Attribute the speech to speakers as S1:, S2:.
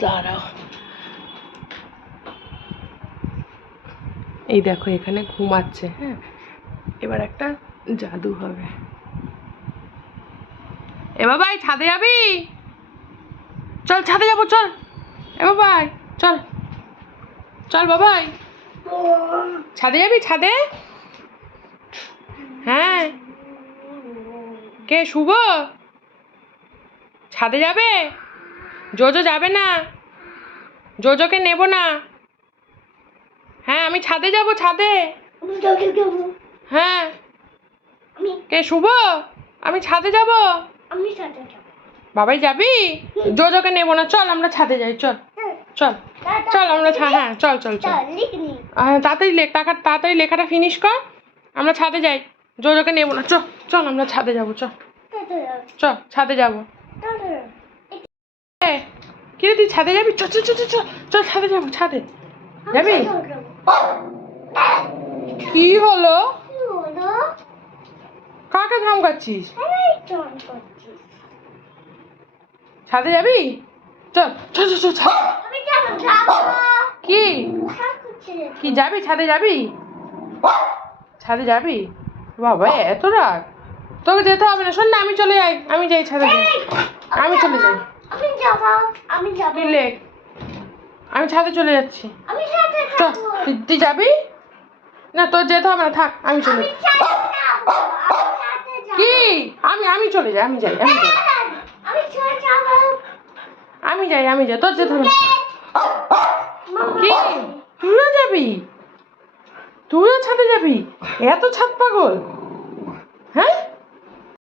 S1: দাঁড়াও। এই দেখো, এখানে ঘুমাচ্ছে হ্যাঁ? এবার একটা জাদু হবে। এ বাবাই, ছাদে যাবি? চল, ছাদে যাব, চল। এ বাবাই, চল। চল বাবাই। ছাদে যাবি, ছাদে? হ্যাঁ। কে, শুভ? ছাদে যাবে? জোজো যাবে না। জোজোকে নেব না। হ্যাঁ আমি ছাদে যাব ছাদে। হ্যাঁ। কে শুভ? আমি ছাদে যাব।
S2: আমি সাথে যাব।
S1: বাবাই যাবি? জোজোকে নেব না। চল আমরা ছাদে যাই চল। চল। চল আমরা হ্যাঁ চল চল চল। তাড়াতাড়ি লেখ টাকা তাড়াতাড়ি লেখাটা ফিনিশ কর। আমরা ছাদে যাই। জোজোকে নেব না। চল চল আমরা ছাদে যাব চল চল ছাদে যাব। কি রে তুই ছাদে যাবি? চল চল চল চল, চল ছাদে যাব ছাদে। যাবি? কি হলো? কাকে ধমকাচ্ছিস ছাদে যাবি? চল চল চল চল কি? কি যাবি? ছাদে যাবি? ছাদে যাবি? বাবা এত রাগ। তোকে যেতে হবে না। শোন না আমি চলে যাই। আমি যাই ছাদে যাই আমি চলে যাই।
S2: যাব আমি যাব।
S1: তুই লেখ আমি ছাদে চলে যাচ্ছি।
S2: আমি
S1: তুই যাবি? না তোর যেতে হবে না থাক আমি চলে কি? আমি আমি চলে যাই আমি যাই আমি যাই।
S2: আমি সাথে যাব।
S1: আমি যাই আমি যাই তোর যেতে হবে কি? তুইও যাবি? তুইও ছাদে যাবি? এত ছাদ পাগল। হ্যাঁ?